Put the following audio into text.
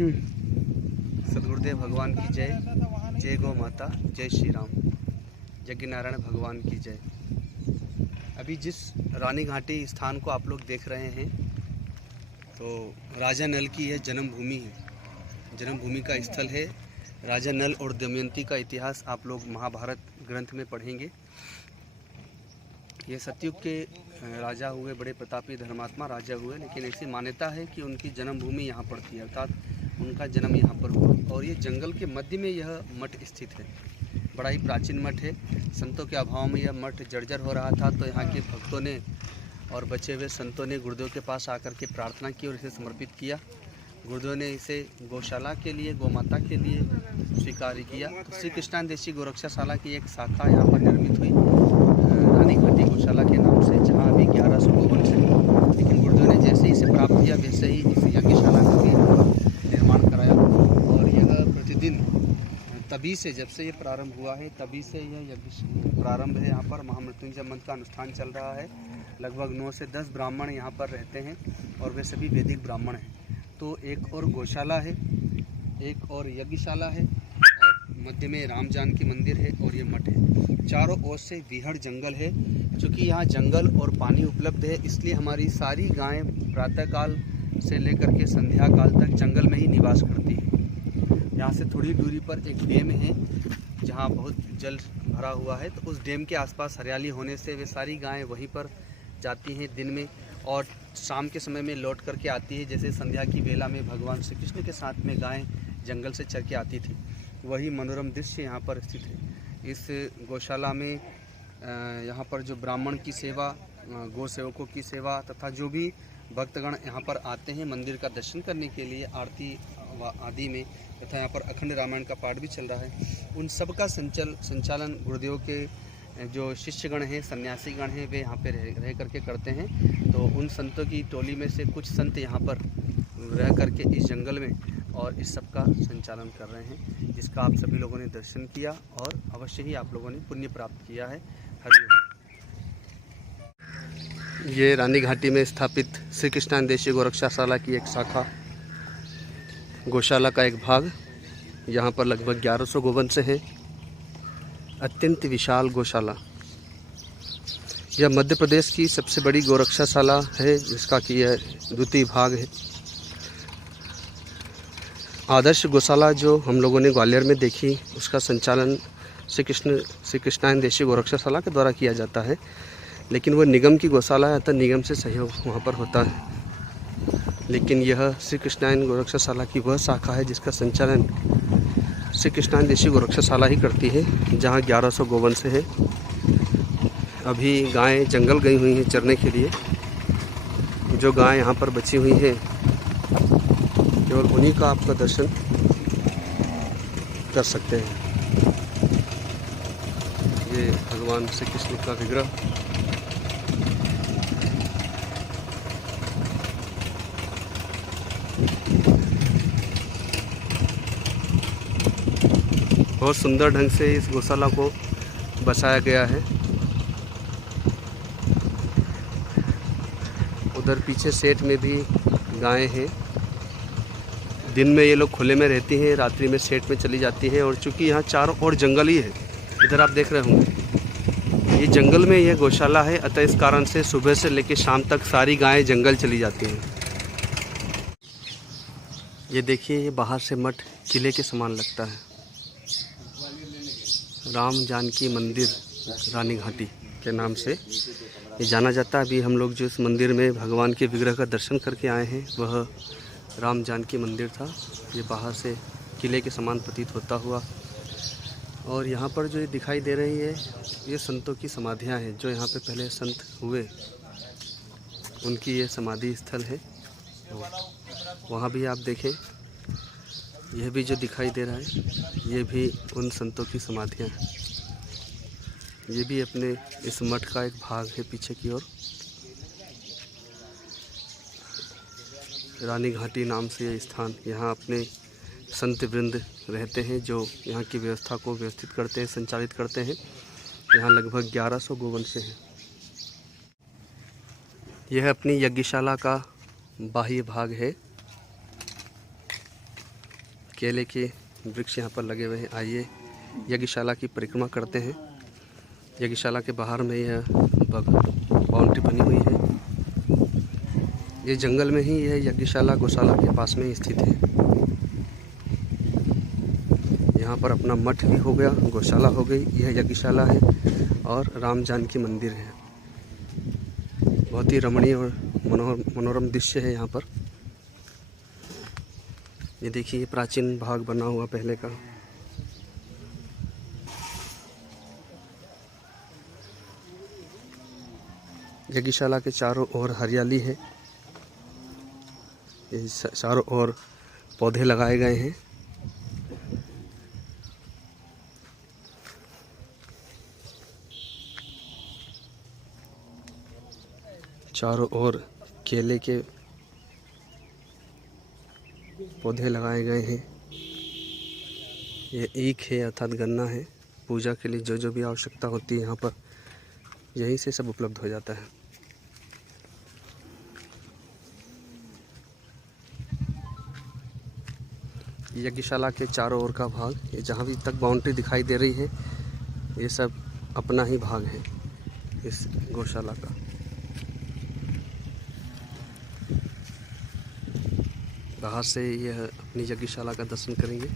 सदगुरुदेव भगवान की जय। जय गौ माता, जय श्री राम। यज्ञ नारायण भगवान की जय। अभी जिस रानी घाटी स्थान को आप लोग देख रहे हैं तो राजा नल की यह जन्मभूमि है, जन्मभूमि का स्थल है। राजा नल और दमयंती का इतिहास आप लोग महाभारत ग्रंथ में पढ़ेंगे। ये सतयुग के राजा हुए, बड़े प्रतापी धर्मात्मा राजा हुए, लेकिन ऐसी मान्यता है कि उनकी जन्मभूमि यहाँ पर थी, अर्थात उनका जन्म यहाँ पर हुआ। और ये जंगल के मध्य में यह मठ स्थित है। बड़ा ही प्राचीन मठ है। संतों के अभाव में यह मठ जर्जर हो रहा था, तो यहाँ के भक्तों ने और बचे हुए संतों ने गुरुदेव के पास आकर के प्रार्थना की और इसे समर्पित किया। गुरुदेव ने इसे गौशाला के लिए, गौ माता के लिए स्वीकार किया। तो श्री कृष्णान देशी गौरक्षाशाला की एक शाखा यहाँ पर निर्मित हुई रानी घाटी गौशाला के नाम से, जहाँ अभी 1100 गोवंश है। लेकिन गुरुदेव ने जैसे ही इसे प्राप्त किया वैसे ही इस यज्ञशाला का भी निर्माण कराया। और यह प्रतिदिन तभी से, जब से ये प्रारंभ हुआ है तभी से यह यज्ञ प्रारंभ है। यहाँ पर महामृत्युंजय मंत्र का अनुष्ठान चल रहा है। लगभग 9 से 10 ब्राह्मण यहाँ पर रहते हैं और वे सभी वैदिक ब्राह्मण हैं। तो एक और गौशाला है, एक और यज्ञशाला है, और मध्य में राम जानकी मंदिर है और ये मठ है। चारों ओर से विहड़ जंगल है। चूँकि यहाँ जंगल और पानी उपलब्ध है, इसलिए हमारी सारी गायें प्रातःकाल से लेकर के संध्या काल तक जंगल में ही निवास करती है। यहाँ से थोड़ी दूरी पर एक डैम है जहाँ बहुत जल भरा हुआ है, तो उस डैम के आसपास हरियाली होने से वे सारी गायें वहीं पर जाती हैं दिन में, और शाम के समय में लौट करके आती है। जैसे संध्या की बेला में भगवान श्री कृष्ण के साथ में गायें जंगल से चर के आती थी, वही मनोरम दृश्य यहाँ पर स्थित है। इस गौशाला में यहाँ पर जो ब्राह्मण की सेवा, गौ सेवकों की सेवा तथा जो भी भक्तगण यहाँ पर आते हैं मंदिर का दर्शन करने के लिए आरती आदि में, तथा यहाँ पर अखंड रामायण का पाठ भी चल रहा है, उन सब का संचालन गुरुदेव के जो शिष्यगण हैं, सन्यासीगण हैं, वे यहाँ पे रह करके करते हैं। तो उन संतों की टोली में से कुछ संत यहाँ पर रह करके इस जंगल में और इस सब का संचालन कर रहे हैं, जिसका आप सभी लोगों ने दर्शन किया और अवश्य ही आप लोगों ने पुण्य प्राप्त किया है। हरिओम। ये रानी घाटी में स्थापित श्री कृष्णान देशी गौरक्षाशाला की एक शाखा, गौशाला का एक भाग। यहाँ पर लगभग 1100 गोवंश हैं। अत्यंत विशाल गौशाला। यह मध्य प्रदेश की सबसे बड़ी गौरक्षाशाला है, जिसका कि यह द्वितीय भाग है। आदर्श गौशाला जो हम लोगों ने ग्वालियर में देखी, उसका संचालन श्री कृष्णान देशी गौरक्षाशाला के द्वारा किया जाता है, लेकिन वह निगम की गौशाला है, अतः निगम से सहयोग वहाँ पर होता है। लेकिन यह श्री कृष्णान गौरक्षाशाला की वह शाखा है जिसका संचालन श्री कृष्णान देशी गौरक्षाशाला ही करती है, जहाँ 1100 गोवंश है। अभी गायें जंगल गई हुई हैं चरने के लिए। जो गायें यहाँ पर बची हुई हैं, केवल उन्हीं का आपका दर्शन कर सकते हैं। ये भगवान श्री कृष्ण का विग्रह। बहुत सुंदर ढंग से इस गौशाला को बसाया गया है। उधर पीछे सेट में भी गायें हैं। दिन में ये लोग खुले में रहती हैं, रात्रि में सेट में चली जाती हैं। और चूंकि यहाँ चारों ओर जंगल ही है, इधर आप देख रहे होंगे ये जंगल में यह गौशाला है, अतः इस कारण से सुबह से लेकर शाम तक सारी गायें जंगल चली जाती हैं। ये देखिए, ये बाहर से मठ किले के समान लगता है। राम जानकी मंदिर रानी घाटी के नाम से ये जाना जाता है। अभी हम लोग जो इस मंदिर में भगवान के विग्रह का दर्शन करके आए हैं, वह राम जानकी मंदिर था। ये बाहर से किले के समान प्रतीत होता हुआ। और यहाँ पर जो ये दिखाई दे रही है, ये संतों की समाधियाँ हैं। जो यहाँ पे पहले संत हुए, उनकी ये समाधि स्थल है। वहाँ भी आप देखें, यह भी जो दिखाई दे रहा है, ये भी उन संतों की समाधियाँ हैं। ये भी अपने इस मठ का एक भाग है पीछे की ओर। रानी घाटी नाम से यह स्थान, यहाँ अपने संत वृंद रहते हैं, जो यहाँ की व्यवस्था को व्यवस्थित करते हैं, संचालित करते हैं। यहाँ लगभग 1100 गोवंश हैं। यह अपनी यज्ञशाला का बाह्य भाग है। केले के वृक्ष यहाँ पर लगे हुए हैं। आइए यज्ञशाला की परिक्रमा करते हैं। यज्ञशाला के बाहर में यह बाउंड्री बनी हुई है। ये जंगल में ही यह यज्ञशाला गौशाला के पास में ही स्थित है। यहाँ पर अपना मठ भी हो गया, गौशाला हो गई, यह यज्ञशाला है और राम जानकी मंदिर है। बहुत ही रमणीय और मनोरम दृश्य है यहाँ पर। ये देखिए प्राचीन भाग बना हुआ पहले का। यज्ञशाला के चारों ओर हरियाली है। ये चारों ओर पौधे लगाए गए हैं। चारों ओर केले के पौधे लगाए गए हैं। ये ईख है अर्थात गन्ना है। पूजा के लिए जो जो भी आवश्यकता होती है यहाँ पर यहीं से सब उपलब्ध हो जाता है। यज्ञशाला के चारों ओर का भाग, ये जहाँ भी तक बाउंड्री दिखाई दे रही है ये सब अपना ही भाग है इस गौशाला का। बाहर से यह अपनी यज्ञशाला का दर्शन करेंगे।